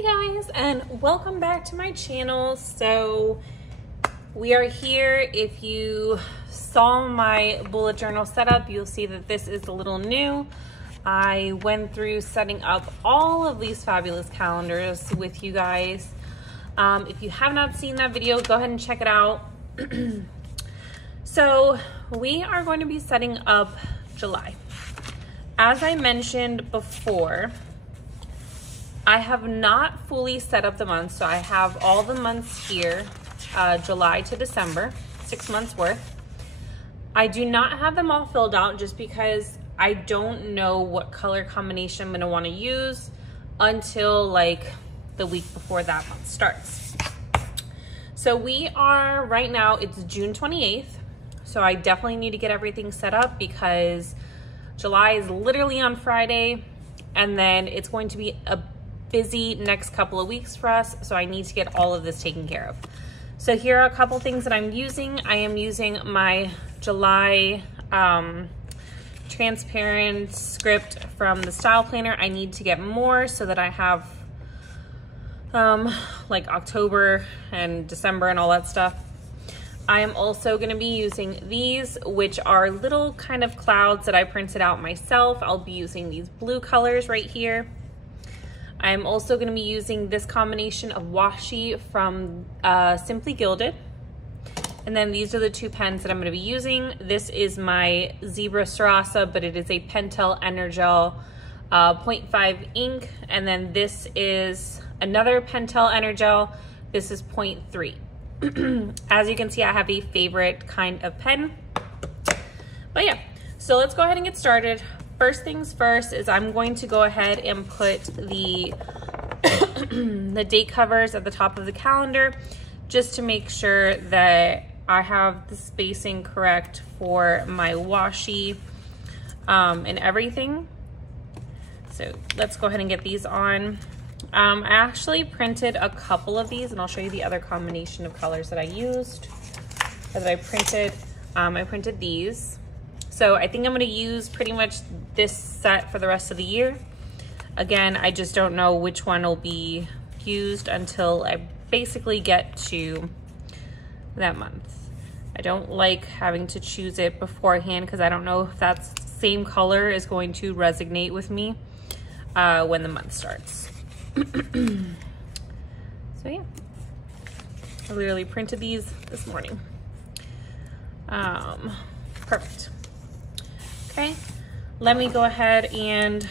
Hey guys, and welcome back to my channel. So we are here. If you saw my bullet journal setup, you'll see that this is a little new. I went through setting up all of these fabulous calendars with you guys. If you have not seen that video, go ahead and check it out. So we are going to be setting up July. As I mentioned before, I have not fully set up the months, so I have all the months here, July to December, 6 months worth. I do not have them all filled out just because I don't know what color combination I'm gonna wanna use until like the week before that month starts. So we are, right now, it's June 28th, so I definitely need to get everything set up because July is literally on Friday, and then it's going to be a busy next couple of weeks for us, so I need to get all of this taken care of. So here are a couple things that I'm using. I am using my July transparent script from the Style Planner. I need to get more so that I have like October and December and all that stuff. I am also going to be using these, which are little kind of clouds that I printed out myself. I'll be using these blue colors right here. I'm also going to be using this combination of washi from Simply Gilded. And then these are the two pens that I'm going to be using. This is my Zebra Sarasa, but it is a Pentel Energel 0.5 ink. And then this is another Pentel Energel. This is 0.3. As you can see, I have a favorite kind of pen. But yeah, so let's go ahead and get started. First things first is I'm going to go ahead and put the the date covers at the top of the calendar just to make sure that I have the spacing correct for my washi and everything. So let's go ahead and get these on. I actually printed a couple of these, and I'll show you the other combination of colors that I used, or that I printed. I printed these. So I think I'm gonna use pretty much this set for the rest of the year. Again, I just don't know which one will be used until I basically get to that month. I don't like having to choose it beforehand because I don't know if that same color is going to resonate with me when the month starts. So yeah, I literally printed these this morning. Perfect. Okay, let me go ahead and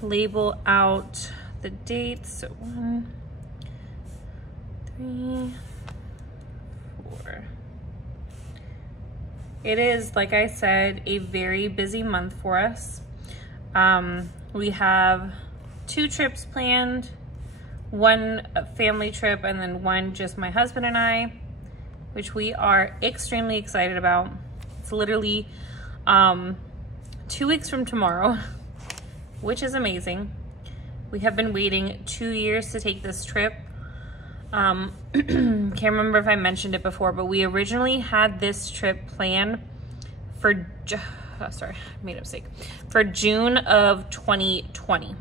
label out the dates. So 1, 3, 4. It is, like I said, a very busy month for us. We have 2 trips planned, 1 family trip and then 1 just my husband and I, which we are extremely excited about. It's literally 2 weeks from tomorrow, which is amazing. We have been waiting 2 years to take this trip. Can't remember if I mentioned it before, but we originally had this trip planned for, oh, sorry, I made a mistake, for June of 2020.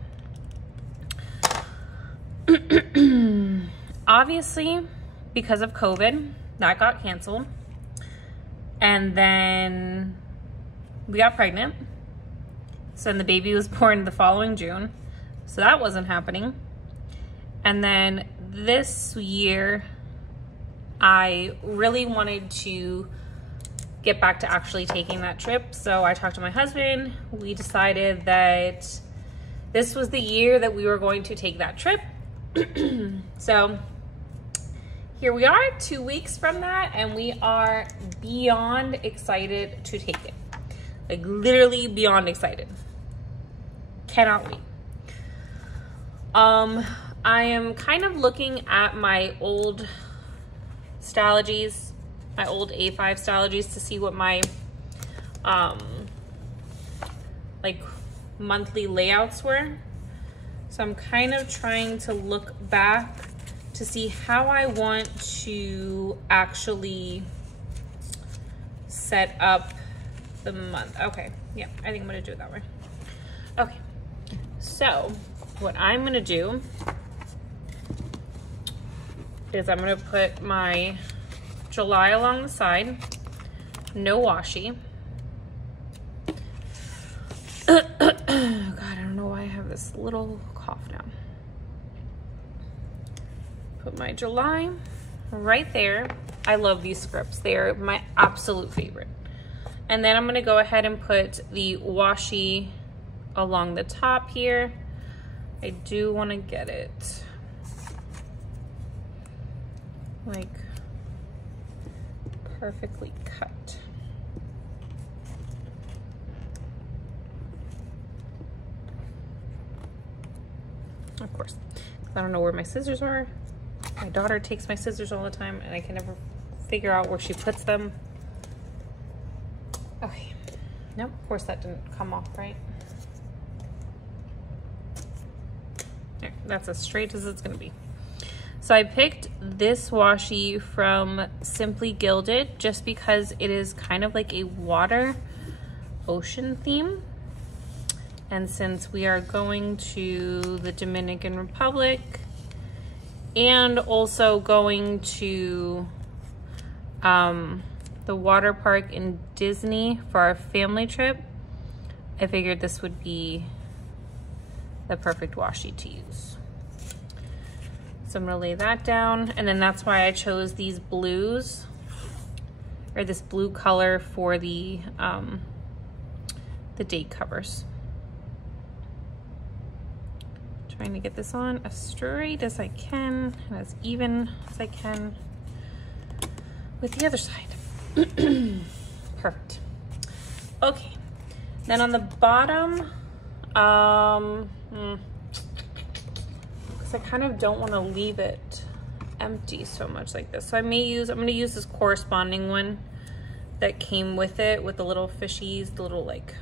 Obviously, because of COVID, that got canceled. And then we got pregnant. So then the baby was born the following June. So that wasn't happening. And then this year, I really wanted to get back to actually taking that trip. So I talked to my husband. We decided that this was the year that we were going to take that trip. So here we are, 2 weeks from that, and we are beyond excited to take it. Like literally beyond excited. Cannot wait. I am kind of looking at my old Stalogies, my old A5 Stalogies, to see what my like monthly layouts were. So I'm kind of trying to look back to see how I want to actually set up the month. Okay, yeah, I think I'm gonna do it that way. Okay, so what I'm gonna do is I'm gonna put my July along the side, no washi. God, I don't know why I have this little cough now. Put my July right there. I love these scripts. They're my absolute favorite. And then I'm gonna go ahead and put the washi along the top here. I do wanna get it like perfectly cut. Of course, I don't know where my scissors are. My daughter takes my scissors all the time and I can never figure out where she puts them. Okay, no, of course that didn't come off right. There, that's as straight as it's gonna be. So I picked this washi from Simply Gilded just because it is kind of like a water ocean theme. And since we are going to the Dominican Republic and also going to the water park in Disney for our family trip, I figured this would be the perfect washi to use. So I'm gonna lay that down, and then that's why I chose these blues, or this blue color for the date covers. Trying to get this on as straight as I can, and as even as I can with the other side. Perfect. Okay, then on the bottom, I kind of don't want to leave it empty so much like this. So I'm going to use this corresponding one that came with it, with the little fishies, the little like,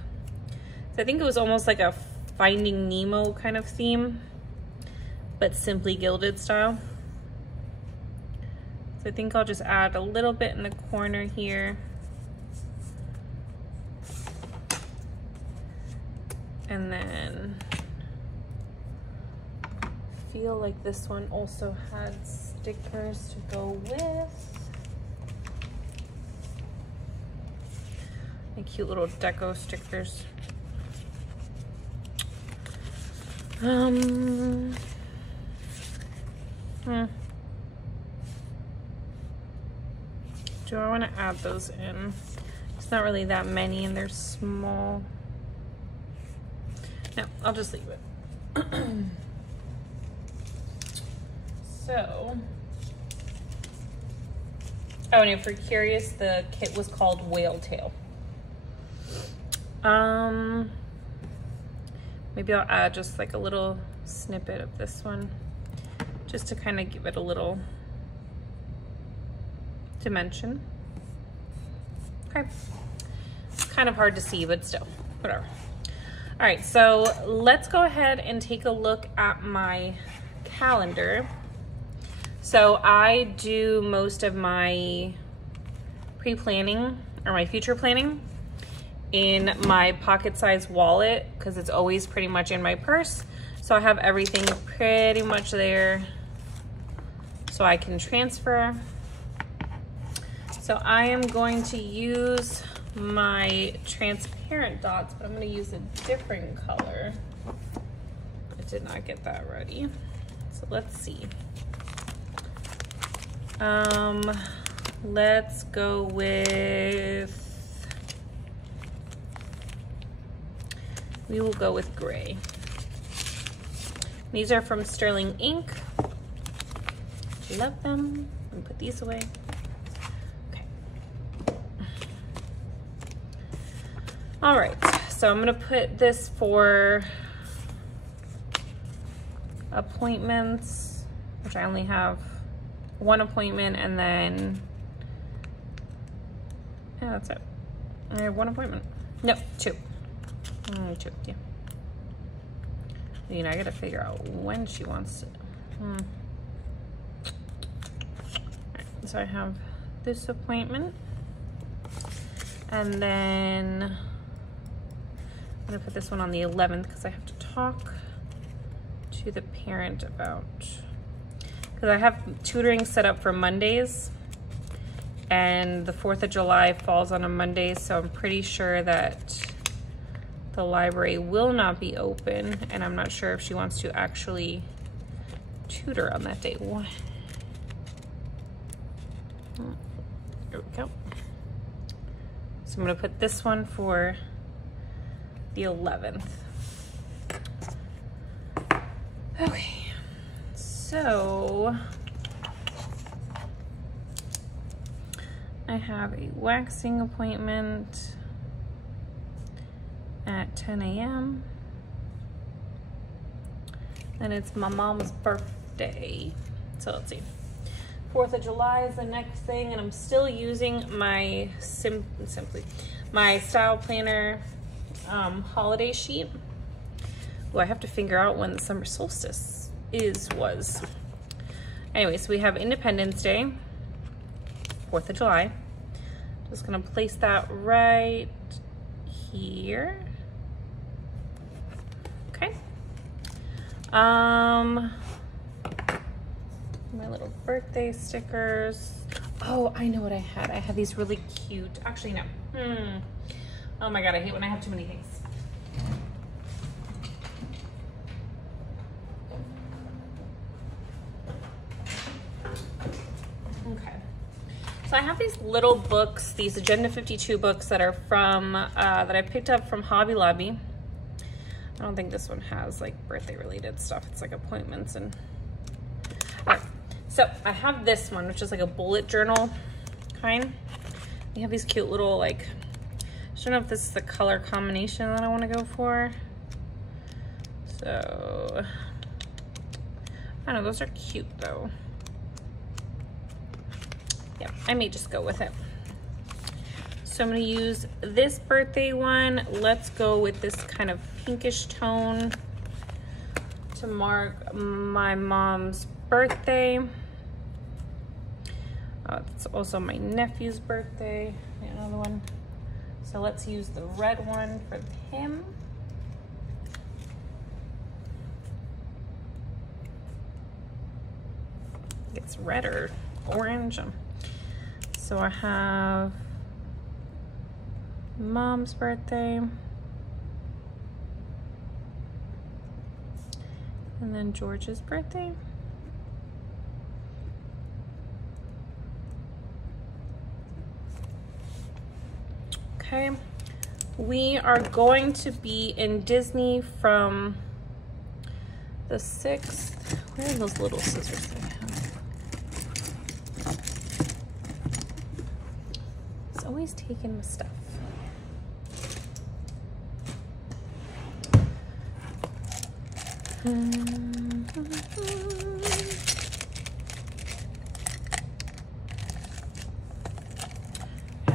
so I think it was almost like a Finding Nemo kind of theme, but Simply Gilded style. So I think I'll just add a little bit in the corner here. And then I feel like this one also had stickers to go with. And cute little deco stickers. Do I want to add those in? It's not really that many and they're small. No, I'll just leave it. So, oh, and if you're curious, the kit was called Whale Tail. Maybe I'll add just like a little snippet of this one, just to kind of give it a little dimension. Okay, it's kind of hard to see, but still, whatever. All right, so let's go ahead and take a look at my calendar. So I do most of my pre-planning or my future planning in my pocket-sized wallet because it's always pretty much in my purse. So I have everything pretty much there so I can transfer. So I am going to use my transparent dots, but I'm going to use a different color. I did not get that ready. So let's see. Let's go with, we will go with gray. These are from Sterling Ink. Love them. Let me put these away. Okay. All right, so I'm gonna put this for appointments, which I only have one appointment, and then, yeah, that's it. I have one appointment. No, two. Two, yeah. You know, I gotta figure out when she wants it. Right, so I have this appointment, and then I'm gonna put this one on the 11th because I have to talk to the parent about, because I have tutoring set up for Mondays, and the 4th of July falls on a Monday, so I'm pretty sure that the library will not be open, and I'm not sure if she wants to actually tutor on that day. What? There we go. So I'm gonna put this one for the 11th. Okay, so I have a waxing appointment at 10 a.m. and it's my mom's birthday. So let's see. 4th of July is the next thing, and I'm still using my my style planner holiday sheet. Well, I have to figure out when the summer solstice was. Anyway, so we have Independence Day, 4th of July. Just gonna place that right here. Okay. My little birthday stickers. Oh, I know what I had. I had these really cute, actually no. Oh my God, I hate when I have too many things. Okay. So I have these little books, these Agenda 52 books that are from, that I picked up from Hobby Lobby. I don't think this one has like birthday related stuff. It's like appointments and, all right. So I have this one, which is like a bullet journal kind. We have these cute little like, I don't know if this is the color combination that I want to go for. So, I don't know, those are cute though. Yeah, I may just go with it. So I'm gonna use this birthday one. Let's go with this kind of pinkish tone to mark my mom's birthday. It's also my nephew's birthday, another one. So let's use the red one for him. It's red or orange. So I have mom's birthday. And then George's birthday. Okay, we are going to be in Disney from the 6th. Where are those little scissors that I have? It's always taking my stuff.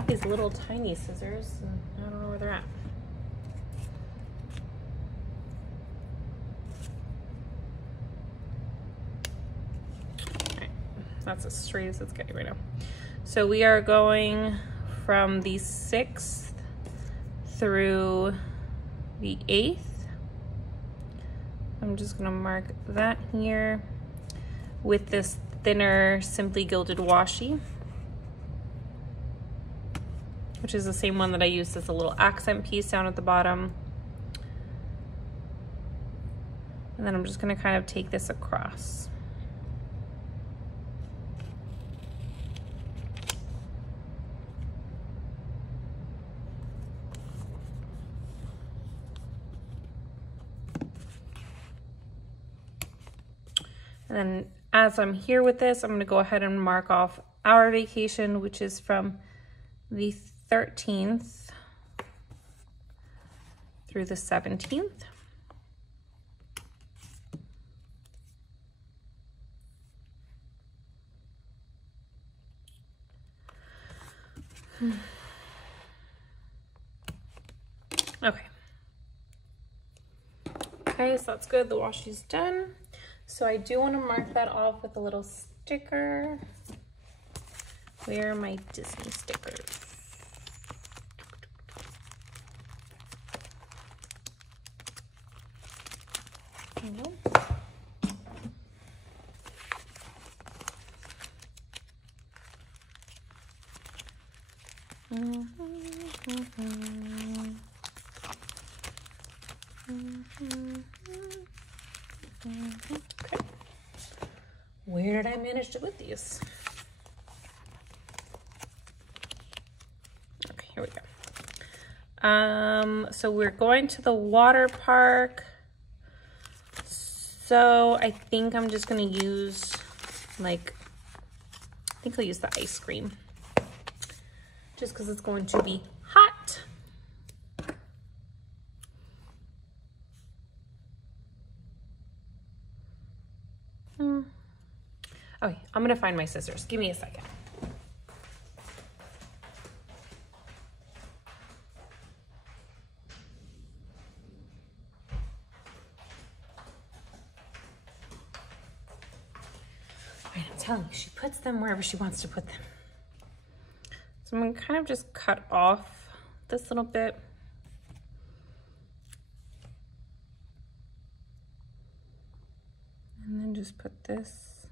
These little tiny scissors, and I don't know where they're at. All right, that's as straight as it's getting right now. So we are going from the 6th through the 8th. I'm just gonna mark that here with this thinner Simply Gilded Washi, which is the same one that I used as a little accent piece down at the bottom. And then I'm just gonna kind of take this across. And then as I'm here with this, I'm gonna go ahead and mark off our vacation, which is from the 13th through the 17th. Okay. Okay, so that's good. The washi's done. So I do want to mark that off with a little sticker. Where are my Disney stickers? Okay. Where did I manage to put these? Okay, here we go. So we're going to the water park. So I think I'm just gonna use I think I'll use the ice cream just because it's going to be hot. Okay, I'm gonna find my scissors. Give me a second. I'm telling you, she puts them wherever she wants to put them. So I'm gonna kind of just cut off this little bit. And then just put this.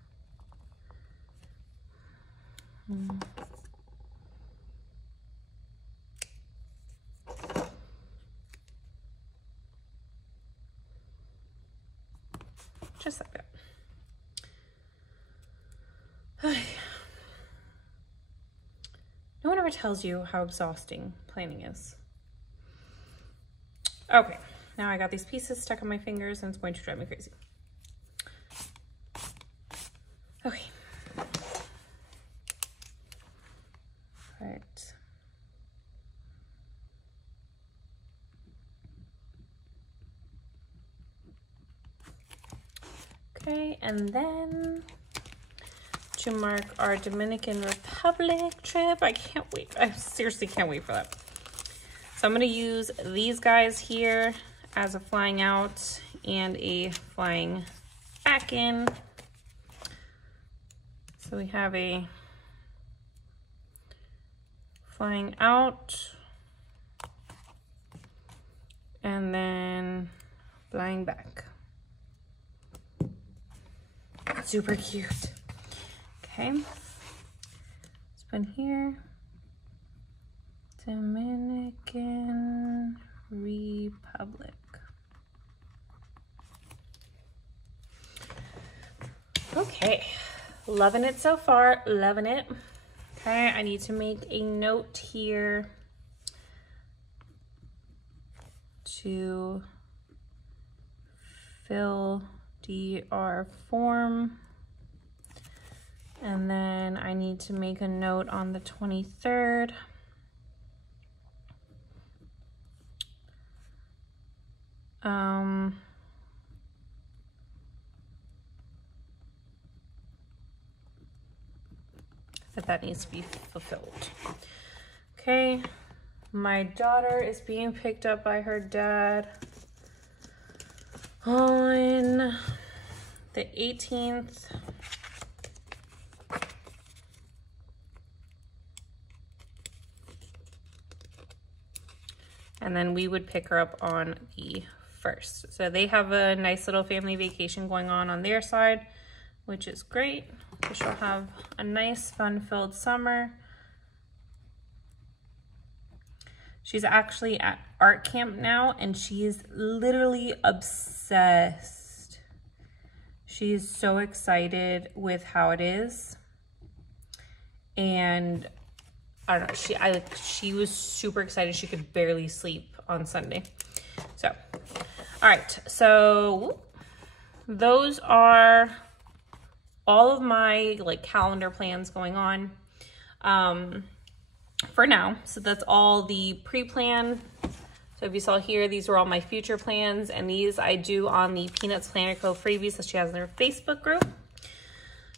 Just like that. No one ever tells you how exhausting planning is. Okay, now I got these pieces stuck on my fingers and it's going to drive me crazy. Okay. Right. Okay, and then to mark our Dominican Republic trip, I can't wait. I seriously can't wait for that. So I'm gonna use these guys here as a flying out and a flying back in. So we have a flying out and then flying back. Super cute. Okay, let's put here, Dominican Republic. Okay, loving it so far, loving it. Okay, I need to make a note here to fill DR form. And then I need to make a note on the 23rd. That needs to be fulfilled. Okay, my daughter is being picked up by her dad on the 18th. And then we would pick her up on the 1st. So they have a nice little family vacation going on their side, which is great. So she'll have a nice fun-filled summer. She's actually at art camp now and she is literally obsessed. She is so excited with how it is. And I don't know, she was super excited. She could barely sleep on Sunday. So, all right, so those are all of my calendar plans going on for now. So that's all the pre-plan. So if you saw here, these were all my future plans, and these I do on the Peanuts Planner Co. freebies that she has in her Facebook group.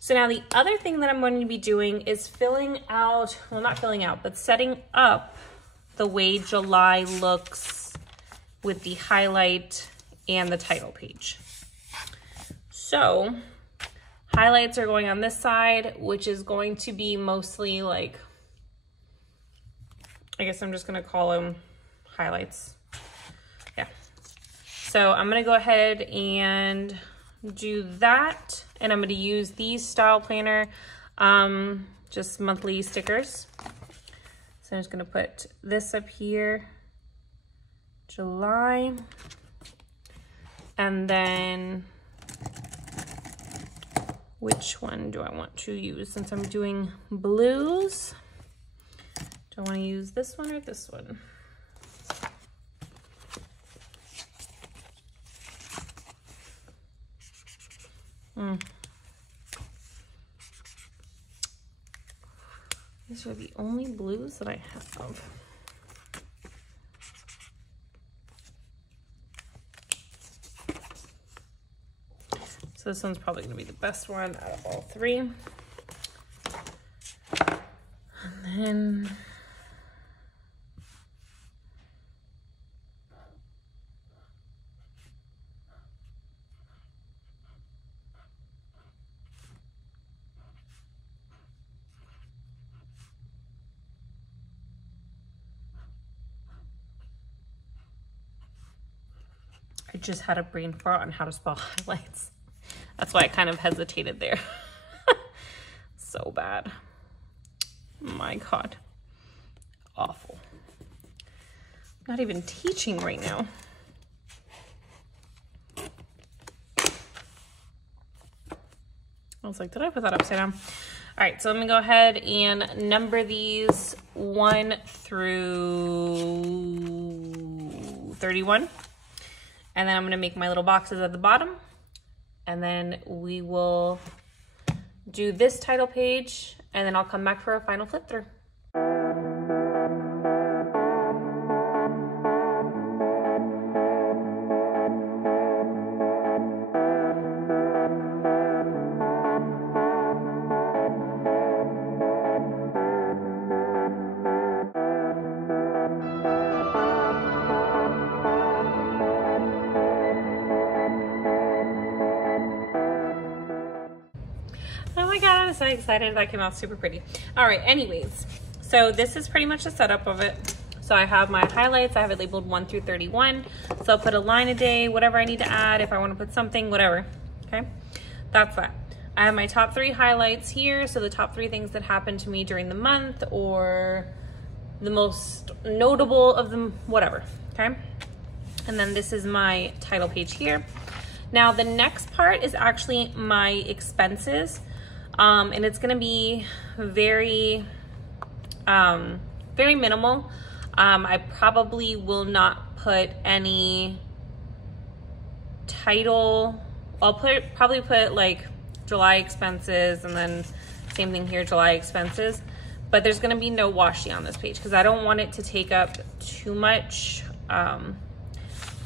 So now the other thing that I'm going to be doing is filling out, well, not filling out, but setting up the way July looks with the highlight and the title page. So highlights are going on this side, which is going to be mostly I guess I'm just gonna call them highlights. Yeah. So I'm gonna go ahead and do that. And I'm gonna use these style planner, just monthly stickers. So I'm just gonna put this up here, July, and then which one do I want to use? Since I'm doing blues, do I want to use this one or this one? These are the only blues that I have. So this one's probably gonna be the best one out of all three. And then I just had a brain fart on how to spell highlights. That's why I kind of hesitated there. So bad. My God. Awful. Not even teaching right now. I was like, did I put that upside down? All right, so let me go ahead and number these 1 through 31. And then I'm gonna make my little boxes at the bottom. And then we will do this title page, and then I'll come back for a final flip through. Oh my God, I'm so excited. That came out super pretty. All right, anyways, so this is pretty much the setup of it. So I have my highlights. I have it labeled 1 through 31. So I'll put a line a day, whatever I need to add, if I want to put something, whatever, okay? That's that. I have my top 3 highlights here. So the top 3 things that happened to me during the month, or the most notable of them, whatever, okay? And then this is my title page here. Now the next part is actually my expenses. And it's gonna be very, very minimal. I probably will not put any title. I'll probably put like July expenses, and then same thing here, July expenses. But there's gonna be no washi on this page because I don't want it to take up too much.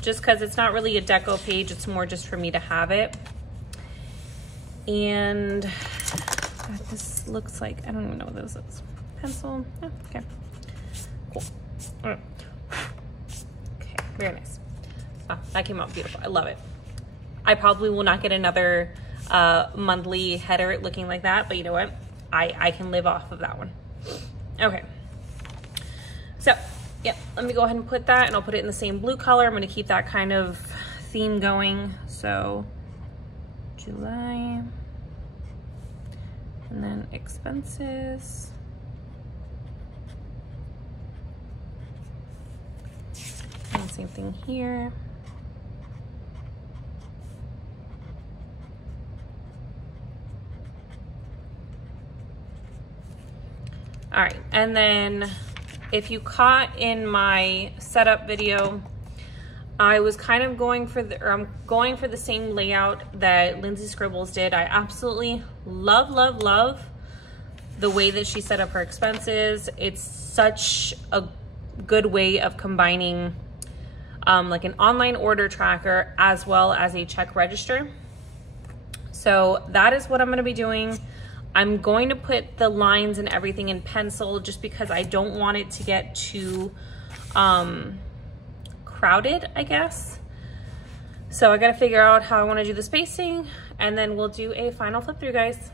Just because it's not really a deco page, it's more just for me to have it. And God, this looks like, I don't even know what this is. Pencil, oh, okay, cool. All right. Okay, very nice. Oh, that came out beautiful, I love it. I probably will not get another monthly header looking like that, but you know what? I can live off of that one. Okay, so yeah, let me go ahead and put that, and I'll put it in the same blue color. I'm gonna keep that kind of theme going. So July, and then expenses. And same thing here. All right, and then if you caught in my setup video, I was kind of going for I'm going for the same layout that Lindsay Scribbles did. I absolutely love, love, love the way that she set up her expenses. It's such a good way of combining like an online order tracker as well as a check register. So that is what I'm gonna be doing. I'm going to put the lines and everything in pencil just because I don't want it to get too crowded, I guess. So I gotta figure out how I wanna do the spacing, and then we'll do a final flip through, guys.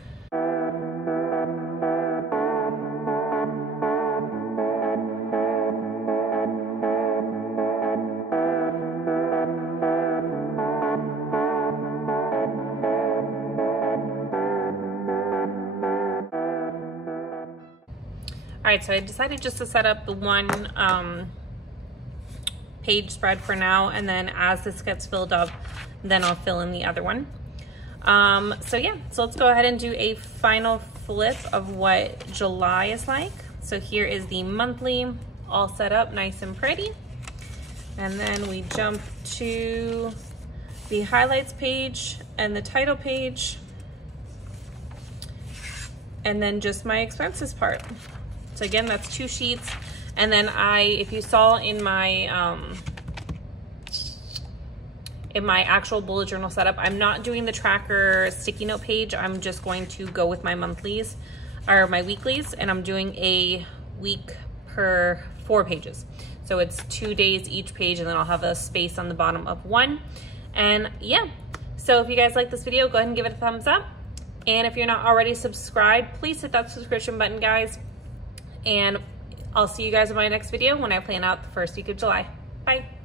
All right, so I decided just to set up the one page spread for now, and then as this gets filled up, then I'll fill in the other one. So yeah, so let's go ahead and do a final flip of what July is like. So here is the monthly all set up nice and pretty. And then we jump to the highlights page and the title page, and then just my expenses part. So again, that's 2 sheets. And then if you saw in my actual bullet journal setup, I'm not doing the tracker sticky note page. I'm just going to go with my monthlies or my weeklies, and I'm doing a week per 4 pages. So it's 2 days each page, and then I'll have a space on the bottom of 1. And yeah, so if you guys like this video, go ahead and give it a thumbs up. And if you're not already subscribed, please hit that subscription button, guys. And I'll see you guys in my next video when I plan out the first week of July. Bye.